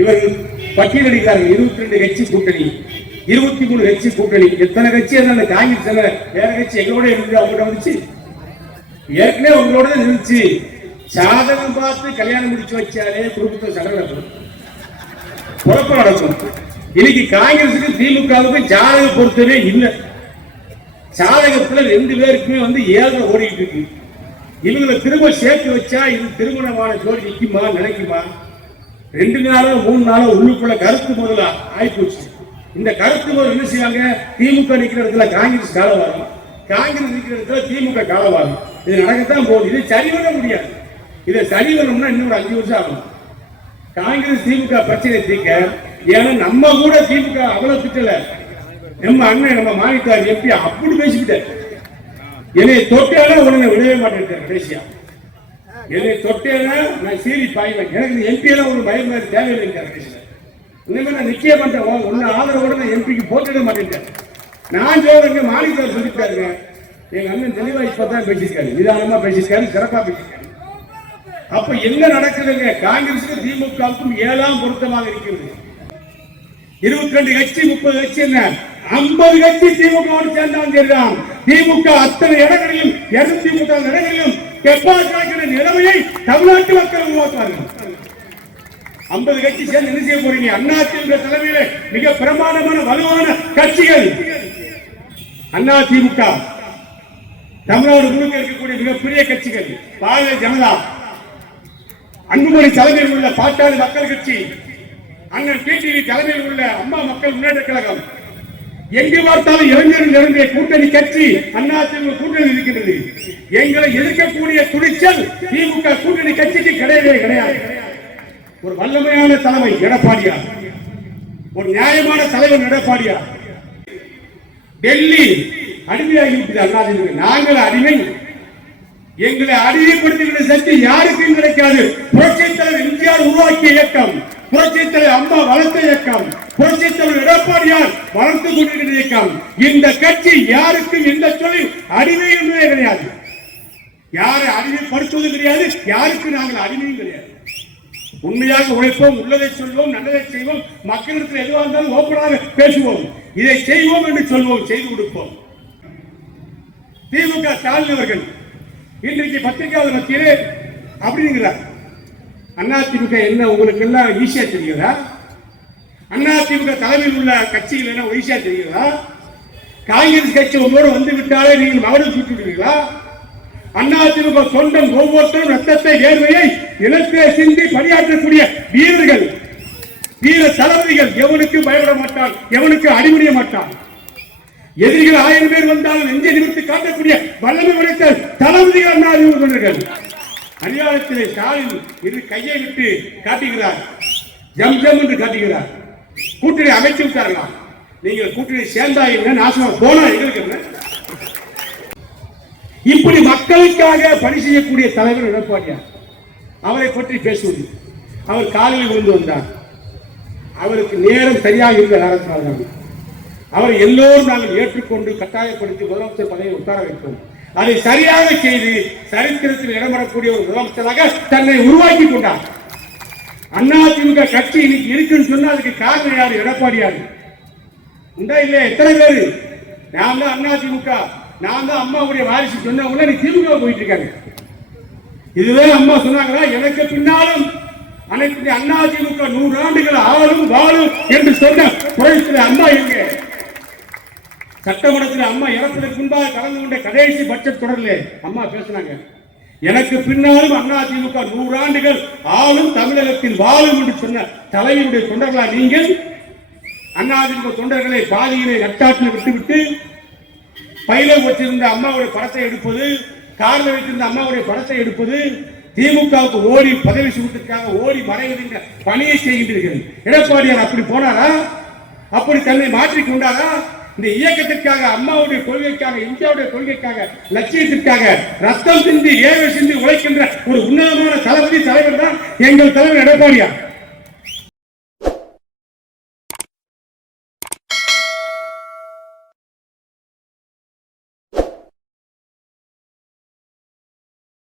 இவர்கள் பட்டியலிடுகிறார்கள். 22 கட்சி கூட்டணி, 23 கட்சி கூட்டணி. எத்தனை கட்சி அந்த காங்கிரஸ் வேற கட்சி எங்களோட இருந்து அவங்களோட வந்துச்சு, ஏற்கனவே உங்களோட இருந்துச்சு. சாதகம் பார்த்து கல்யாணம் முடிச்சு வச்சாலே குடும்பத்தில் சண்டை நடக்கும், குழப்பம் நடக்கும். இன்னைக்கு காங்கிரசுக்கு திமுகவுக்கு ஜாதக பொறுத்தவே இல்லை. ஜாதகத்துல 2 பேருக்குமே 7 ஓடிட்டு இருக்கு. இவங்களை திரும்ப சேர்த்து வச்சா இது திருமணமான ஜோடி நிற்குமா நினைக்குமா? 2 நாளோ 3 நாளோ உள்ளுக்குள்ள கருத்து முதல்ல ஆயிப்போச்சு. இந்த கருத்து முதல் என்ன செய்வாங்க? திமுக நிற்கிற இடத்துல காங்கிரஸ் காலம் வரும், காங்கிரஸ் நிற்கிற இடத்துல திமுக காலம் வரும். இது நடக்கத்தான் போகுது. இது சரி பண்ண முடியாது. இதை சரி பண்ணணும்னா இன்னும் 5 வருஷம் ஆகும். காங்கிரஸ் திமுக பிரச்சனை தீர்க்க. ஏன்னா நம்ம கூட திமுக அவ்வளவு திட்டல. நம்ம அண்ணன் நம்ம மாநில எம்பி அப்படி பேசிக்கிட்டார். என்னை தொட்டேனா உடனே விடவே மாட்டேன். கடைசியா என்னை தொட்டேனா நான் சீரி பாய்வேன். எனக்கு எம்பி எல்லாம் ஒரு பயமா தேவையில்லை. கடைசியில் இனிமே நான் நிச்சய பண்றேன். ஒன்னு ஆதரவோட நான் எம்பிக்கு போட்டிட மாட்டேன். நான் சொல்றேங்க மாநில சொல்லிட்டாருங்க. எங்க அண்ணன் தெளிவா இப்பதான் பேசியிருக்காரு, நிதானமா பேசியிருக்காரு, சிறப்பா பேசியிருக்காரு. அப்ப என்ன நடக்குதுங்க? காங்கிரஸுக்கும் திமுகவுக்கும் 7ஆம் பொருத்தமாக இருக்கிறது. 22 கட்சி 30 கட்சி என்ன 50 கட்சி திமுக சேர்ந்தான் தெரியும். திமுக அத்தனை இடங்களிலும் 230 இடங்களிலும் கெப்பாசிட்டி நிலைமையை தமிழ்நாட்டு மக்கள் உருவாக்குவார்கள். 50 கட்சி சேர்ந்து என்ன செய்ய போறீங்க? அண்ணா திமுக தலைமையில மிக பிரமாண்டமான வலுவான கட்சிகள். அண்ணா திமுக தமிழ்நாடு முழுக்க இருக்கக்கூடிய மிகப்பெரிய கட்சிகள். பாரதிய ஜனதா, அன்புமணி தலைமையில் உள்ள பாட்டாளி மக்கள் கட்சி, அண்ணன் டிடிவி தலைமையில் உள்ள அம்மா மக்கள் முன்னேற்ற கழகம், எங்கு பார்த்தாலும் இளைஞர்கள் நிறைந்த கூட்டணி கட்சி அண்ணா திமுக கூட்டணி இருக்கின்றது. எங்களை எதிர்க்கக்கூடிய துணிச்சல் திமுக கூட்டணி கட்சிக்கு கிடையவே கிடையாது. ஒரு வல்லமையான தலைமை எடப்பாடியார், ஒரு நியாயமான தலைவர் எடப்பாடியார். டெல்லி அடிமையாகிவிட்டது அண்ணா திமுக. நாங்கள் அடிமை. எங்களை அடிமைப்படுத்துகிற சக்தி யாருக்கும் கிடைக்காது. புரட்சித் தலைவர் எம்ஜிஆர் உருவாக்கிய இயக்கம், புரட்சித் தலைவர் அம்மா வளர்த்த இயக்கம், புரட்சித் தலைவர் எடப்பாடியார் வளர்த்து கொண்டிருக்கிற இயக்கம். இந்த கட்சி யாருக்கும் எந்த சொல்லில் அடிமை என்பதே கிடையாது. யாரை அடிமைப்படுத்துவது கிடையாது, யாருக்கு நாங்கள் அடிமையும் கிடையாது. உண்மையாக உழைப்போம், உள்ளதை சொல்வோம், நல்லதை செய்வோம், மக்களிடத்தில் எதுவாக இருந்தாலும் ஓப்பனாக பேசுவோம். இதை செய்வோம் என்று சொல்வோம், செய்து கொடுப்போம். திமுக ஸ்டாலின் அவர்கள் இன்றைக்கு பத்திரிகையாளர் மத்தியிலே அப்படிங்கிறார். அண்ணா திமுக என்ன உங்களுக்கு எல்லாம் ஈஸியா தெரிகிறதா? அண்ணா திமுக தலைமையில் உள்ள கட்சிகள் என்ன ஈஸியா தெரிகிறதா? காங்கிரஸ் கட்சி உங்களோடு வந்து விட்டாலே நீங்கள் மகனும் சுட்டு விடுவீங்களா? அண்ணா திமுக சொந்தம் ஒவ்வொருத்தரும் ரத்தத்தை வேர்வையை இலக்கை சிந்தி பணியாற்றக்கூடிய வீரர்கள், வீர தளபதிகள். எவனுக்கு பயப்பட மாட்டான், எவனுக்கு அடிபடிய மாட்டான். எதிரிகள் 1000 பேர் வந்தாலும் நெஞ்சை நிமிர்த்தி காட்டக்கூடிய வல்லமை உடைத்த தளபதிகள் அண்ணா திமுக. அடியாளத்திலே ஸ்டாலின் இது கையை விட்டு காட்டுகிறார், ஜம் ஜம் என்று காட்டுகிறார். கூட்டணி அமைச்சு விட்டார்களா? நீங்கள் கூட்டணி சேர்ந்தா என்ன, நாசமா போனா எங்களுக்கு என்ன? இப்படி மக்களுக்காக பணி செய்யக்கூடிய தலைவர் எடப்பாடியார். அவரை பற்றி பேசுவது, அவர் காலையில் விழுந்து வந்தார். அவருக்கு நேரம் சரியாக இருந்த காரணத்தினால்தான் அவர் எல்லோரும் நாங்கள் ஏற்றுக்கொண்டு கட்டாயப்படுத்தி முதலமைச்சர் பதவியை உட்கார வைப்போம். அதை சரியாக செய்து சரித்திரத்தில் இடம்பெறக்கூடிய ஒரு முதலமைச்சராக தன்னை உருவாக்கி கொண்டார். அண்ணா திமுக கட்சி இன்னைக்கு இருக்குன்னு சொன்னா அதுக்கு காரணம் யாரு? எடப்பாடியார். உண்டா இல்லையா? எத்தனை பேரு நான் தான் அண்ணா திமுக, நான் தான் அம்மாவுடைய வாரிசு சொன்ன உடனே திமுக போயிட்டு இருக்காங்க. இதுவே அம்மா சொன்னாங்களா? எனக்கு பின்னாலும் அனைத்து அண்ணா திமுக 100 ஆண்டுகள் ஆளும் வாழும் என்று சொன்ன புரட்சி அம்மா எங்க? சட்டமன்றத்தில் அம்மா இறப்பதற்கு முன்பாக கலந்து கொண்ட கடைசி பட்ஜெட் தொடரிலே அம்மா பேசினாங்க, எனக்கு பின்னாலும் அண்ணா திமுக 100 ஆண்டுகள் ஆளும் தமிழகத்தில் வாழும் என்று சொன்ன தலைவருடைய தொண்டர்களா நீங்கள்? அண்ணா திமுக தொண்டர்களை பாதியிலே நட்டாற்றில் விட்டுவிட்டு பையில வச்சிருந்த அம்மாவுடைய படத்தை எடுப்பது, காரில் வைத்திருந்த அம்மாவுடைய படத்தை எடுப்பது, திமுகவுக்கு ஓடி பதவி சுகத்திற்காக ஓடி மறைவதின்ற பணியை செய்கின்றீர்கள். எடப்பாடியார் அப்படி போனாரா? அப்படி தன்னை மாற்றிக் கொண்டாரா? இந்த இயக்கத்திற்காக, அம்மாவுடைய கொள்கைக்காக, இந்தியாவுடைய கொள்கைக்காக, லட்சியத்திற்காக ரத்தம் சிந்தி ஏழை சிந்தி உழைக்கின்ற ஒரு உன்னதமான தளபதி தலைவர் தான் எங்கள் தலைவர் எடப்பாடியார்.